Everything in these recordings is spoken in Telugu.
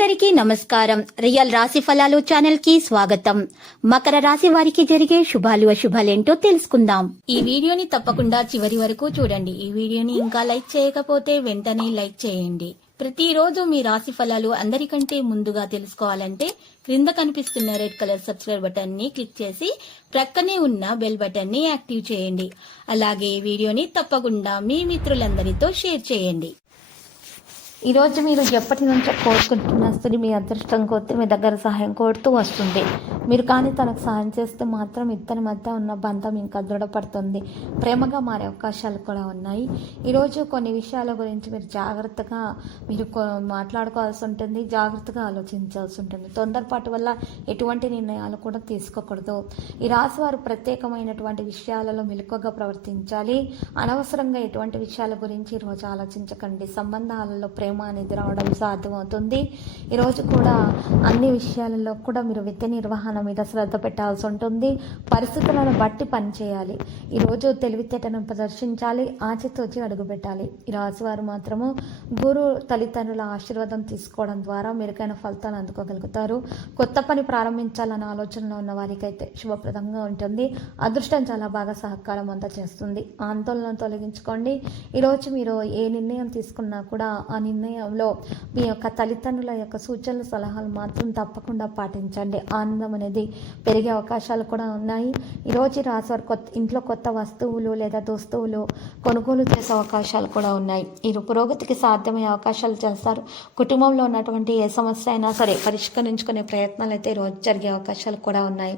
అందరికీ నమస్కారం. రియల్ రాశి ఫలాలు ఛానల్ కి స్వాగతం. మకర రాశి వారికి జరిగే శుభాలు అశుభాలేంటో తెలుసుకుందాం. ఈ వీడియోని తప్పకుండా చివరి వరకు చూడండి. ఈ వీడియోని ఇంకా లైక్ చేయకపోతే వెంటనే లైక్ చేయండి. ప్రతిరోజు మీ రాశి ఫలాలు అందరికంటే ముందుగా తెలుసుకోవాలంటే క్రింద కనిపిస్తున్న రెడ్ కలర్ సబ్స్క్రైబ్ బటన్ ని క్లిక్ చేసి ప్రక్కనే ఉన్న బెల్ బటన్ ని యాక్టివ్ చేయండి. అలాగే వీడియోని తప్పకుండా మీ మిత్రులందరితో షేర్ చేయండి. ఈరోజు మీరు ఎప్పటి నుంచో కోరుకుంటున్న స్త్రీ మీ అదృష్టం కొద్దీ మీ దగ్గర సహాయం కోరుతూ వస్తుంది. మీరు కానీ తనకు సహాయం చేస్తే మాత్రం ఇద్దరి మధ్య ఉన్న బంధం ఇంకా దృఢపడుతుంది. ప్రేమగా మారే అవకాశాలు కూడా ఉన్నాయి. ఈరోజు కొన్ని విషయాల గురించి మీరు జాగ్రత్తగా మాట్లాడుకోవాల్సి ఉంటుంది. జాగ్రత్తగా ఆలోచించాల్సి ఉంటుంది. తొందరపాటు వల్ల ఎటువంటి నిర్ణయాలు కూడా తీసుకోకూడదు. ఈ రాశి వారు ప్రత్యేకమైనటువంటి విషయాలలో మెలకువగా ప్రవర్తించాలి. అనవసరంగా ఎటువంటి విషయాల గురించి ఈరోజు ఆలోచించకండి. సంబంధాలలో ప్రేమ అనేది రావడం సాధ్యమవుతుంది. ఈరోజు కూడా అన్ని విషయాలలో కూడా మీరు విద్య నిర్వహణ మీద శ్రద్ధ పెట్టాల్సి ఉంటుంది. పరిస్థితులను బట్టి పనిచేయాలి. ఈరోజు తెలివితేటను ప్రదర్శించాలి. ఆచితూచి అడుగు పెట్టాలి. ఈ రాశివారు మాత్రము గురు తల్లిదండ్రుల ఆశీర్వాదం తీసుకోవడం ద్వారా మెరుగైన ఫలితాలు అందుకోగలుగుతారు. కొత్త పని ప్రారంభించాలన్న ఆలోచనలో ఉన్న వారికి అయితే శుభప్రదంగా ఉంటుంది. అదృష్టం చాలా బాగా సహకారం అంతా చేస్తుంది. ఆందోళన తొలగించుకోండి. ఈరోజు మీరు ఏ నిర్ణయం తీసుకున్నా కూడా ఆ నిర్ణయంలో మీ యొక్క తల్లిదండ్రుల యొక్క సూచనలు సలహాలు మాత్రం తప్పకుండా పాటించండి. ఆనందం అనేది పెరిగే అవకాశాలు కూడా ఉన్నాయి. ఈరోజు రాశివారు ఇంట్లో కొత్త వస్తువులు లేదా దుస్తువులు కొనుగోలు చేసే అవకాశాలు కూడా ఉన్నాయి. ఈ పురోగతికి సాధ్యమయ్యే అవకాశాలు చేస్తారు. కుటుంబంలో ఉన్నటువంటి ఏ సమస్య అయినా సరే పరిష్కరించుకునే ప్రయత్నాలు అయితే ఈరోజు జరిగే అవకాశాలు కూడా ఉన్నాయి.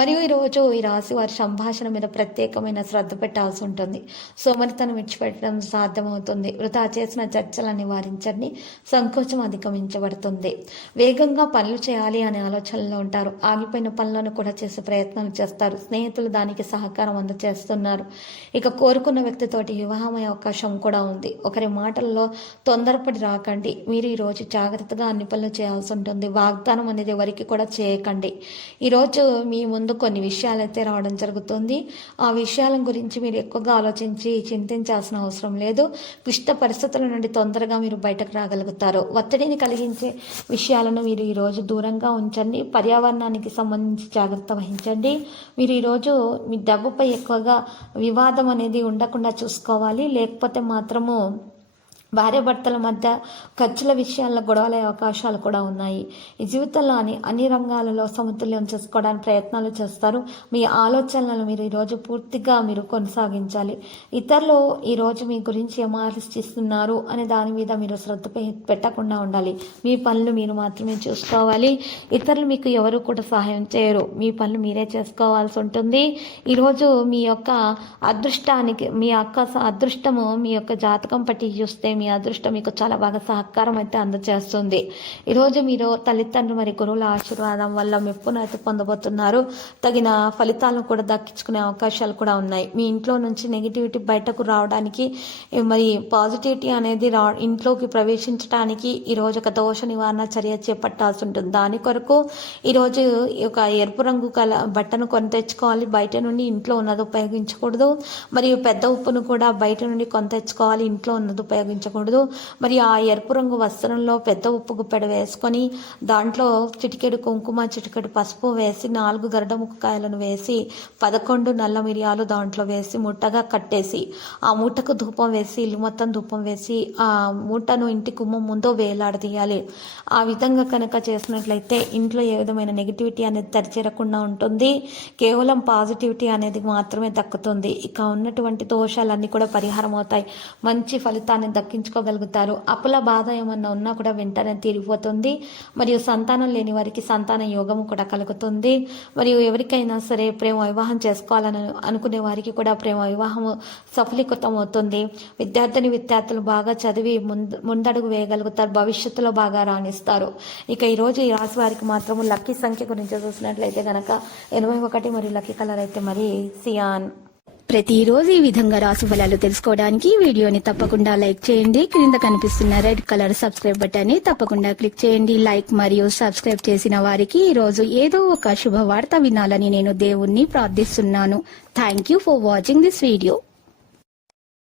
మరియు ఈరోజు ఈ రాశి వారి సంభాషణ మీద ప్రత్యేకమైన శ్రద్ధ పెట్టాల్సి ఉంటుంది. సోమరితనం విడిచిపెట్టడం సాధ్యమవుతుంది. వృధా చేసిన చర్చలను నివారించండి. సంకోచం అధిగమించబడుతుంది. వేగంగా పనులు చేయాలి అనే ఆలోచనలో ఉంటారు. ఆగిపోయిన పనులను కూడా చేసే ప్రయత్నాలు చేస్తారు. స్నేహితులు దానికి సహకారం అందజేస్తున్నారు. ఇక కోరుకున్న వ్యక్తితోటి వివాహమయ్యే అవకాశం కూడా ఉంది. ఒకరి మాటల్లో తొందరపడి రాకండి. మీరు ఈరోజు జాగ్రత్తగా అన్ని పనులు చేయాల్సి ఉంటుంది. వాగ్దానం అనేది ఎవరికి కూడా చేయకండి. ఈరోజు మీ ముందు కొన్ని విషయాలు అయితే రావడం జరుగుతుంది. ఆ విషయాల గురించి మీరు ఎక్కువగా ఆలోచించి చింతించాల్సిన అవసరం లేదు. క్లిష్ట పరిస్థితుల నుండి తొందరగా మీరు బయటకు రాగలుగుతారు. ఒత్తిడిని కలిగించే విషయాలను మీరు ఈరోజు దూరంగా ఉంచండి. పర్యావరణానికి సంబంధించి జాగ్రత్త వహించండి. మీరు ఈరోజు మీ డబ్బుపై ఎక్కువగా వివాదం అనేది ఉండకుండా చూసుకోవాలి. లేకపోతే మాత్రము భార్యాభర్తల మధ్య ఖర్చుల విషయాల్లో గొడవలే అవకాశాలు కూడా ఉన్నాయి. ఈ జీవితంలో అన్ని రంగాలలో సమతుల్యం చేసుకోవడానికి ప్రయత్నాలు చేస్తారు. మీ ఆలోచనలను మీరు ఈరోజు పూర్తిగా మీరు కొనసాగించాలి. ఇతరులు ఈరోజు మీ గురించి ఏం ఆలోచిస్తున్నారు అనే దాని మీద మీరు శ్రద్ధ పెట్టకుండా ఉండాలి. మీ పనులు మీరు మాత్రమే చూసుకోవాలి. ఇతరులు మీకు ఎవరు కూడా సహాయం చేయరు. మీ పనులు మీరే చేసుకోవాల్సి ఉంటుంది. ఈరోజు మీ యొక్క అదృష్టానికి మీ యొక్క అదృష్టము మీ యొక్క జాతకం పట్టి చూస్తే మీ అదృష్టం మీకు చాలా బాగా సహకారం అయితే అందజేస్తుంది. ఈరోజు మీరు తల్లిదండ్రులు మరి గురువుల ఆశీర్వాదం వల్ల మెప్పును అయితే పొందబోతున్నారు. తగిన ఫలితాలను కూడా దక్కించుకునే అవకాశాలు కూడా ఉన్నాయి. మీ ఇంట్లో నుంచి నెగిటివిటీ బయటకు రావడానికి మరి పాజిటివిటీ అనేది ఇంట్లోకి ప్రవేశించడానికి ఈరోజు ఒక దోష నివారణ చర్య చేపట్టాల్సి ఉంటుంది. దాని కొరకు ఈరోజు ఒక ఎరుపు రంగు బట్టను కొని తెచ్చుకోవాలి. బయట నుండి ఇంట్లో ఉన్నది ఉపయోగించకూడదు. మరియు పెద్ద ఉప్పును కూడా బయట నుండి కొని తెచ్చుకోవాలి. ఇంట్లో ఉన్నది ఉపయోగించకూడదు. మరి ఆ ఎరుపు రంగు వస్త్రంలో పెద్ద ఉప్పు గుప్పెడ వేసుకొని దాంట్లో చిటికెడు కుంకుమ చిటికెడు పసుపు వేసి 4 గరుడముక్కకాయలను వేసి 11 నల్ల మిరియాలు దాంట్లో వేసి ముట్టగా కట్టేసి ఆ మూటకు ధూపం వేసి ఇల్లు మొత్తం ధూపం వేసి ఆ మూటను ఇంటి గుమ్మం ముందు వేలాడదీయాలి. ఆ విధంగా కనుక చేసినట్లయితే ఇంట్లో ఏ విధమైన నెగిటివిటీ అనేది తరిచేరకుండా ఉంటుంది. కేవలం పాజిటివిటీ అనేది మాత్రమే దక్కుతుంది. ఇక ఉన్నటువంటి దోషాలన్నీ కూడా పరిహారం అవుతాయి. మంచి ఫలితాన్ని దక్కించుకోగలుగుతారు. అప్పుల బాధ ఏమన్నా ఉన్నా కూడా వెంటనే తీరిపోతుంది. మరియు సంతానం లేని వారికి సంతాన యోగం కూడా కలుగుతుంది. మరియు ఎవరికైనా సరే ప్రేమ వివాహం చేసుకోవాలని అనుకునే వారికి కూడా ప్రేమ వివాహము సఫలీకృతం అవుతుంది. విద్యార్థులు బాగా చదివి ముందడుగు వేయగలుగుతారు. భవిష్యత్తులో బాగా రాణిస్తారు. ఇక ఈరోజు ఈ రాశి వారికి మాత్రము లక్కీ సంఖ్య గురించి చూసినట్లయితే కనుక 81 మరియు లక్కీ కలర్ అయితే మరి సియాన్. ప్రతిరోజు ఈ విధంగా రాశి ఫలాలు తెలుసుకోవడానికి వీడియోని తప్పకుండా లైక్ చేయండి. క్రింద కనిపిస్తున్న రెడ్ కలర్ సబ్స్క్రైబ్ బటన్ ని తప్పకుండా క్లిక్ చేయండి. లైక్ మరియు సబ్స్క్రైబ్ చేసిన వారికి ఈ రోజు ఏదో ఒక శుభవార్త వినాలని నేను దేవుణ్ణి ప్రార్థిస్తున్నాను. Thank you for watching this video.